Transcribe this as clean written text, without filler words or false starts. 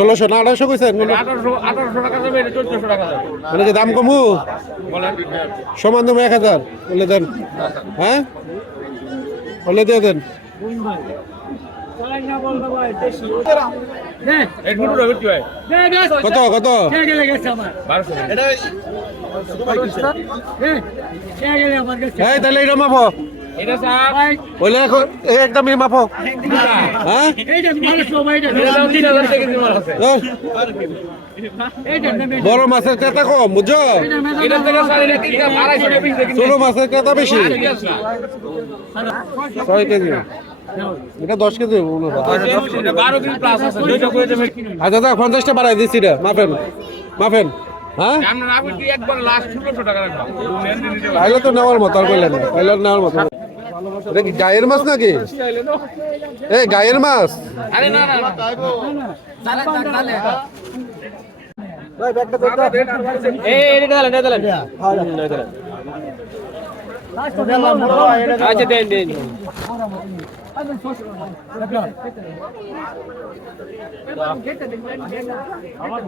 1600 না 1800 কইছেন? 1800 টাকা যাবে, এটা 1400 টাকা যাবে। মানে কি দাম কমু? বলেন। সমান দাম 1000 বলে দেন। হ্যাঁ বলে দিয়ে দেন। এক মিনিট হবে কি ভাই? কত কত? 1200। এই তাহলে এটা মাপো। এটা স্যার বলে এখন একদম এই মাপো। হ্যাঁ এটা 3000 টাকা দিমার আছে। বড় মাছের ক্রেতা কম বুঝছো? এটা থেকে স্যার এটা কিনতে 250 টাকা পিস দেখি। ছোট মাছের ক্রেতা বেশি। 6 কেজি এটা 10 কেজি মনে হয়। এটা 12 কেজি প্লাস আছে, দুইটা করে দেবেন। আচ্ছা দাদা 50টা বাড়াই দিচ্ছি রে, মাপেন মাপেন। হ্যাঁ আমরা আপনি কি একবার লাস্ট 1600 টাকা রাখবেন? তাইলে তো নেওয়ার মতো আর কইলেন না, তাইলে নেওয়ার মতো। এটা কি গায়ের মাছ নাকি? এই গায়ের মাছ? আরে না না না এই এটা দিলেন আচ্ছা দেন দেন আমার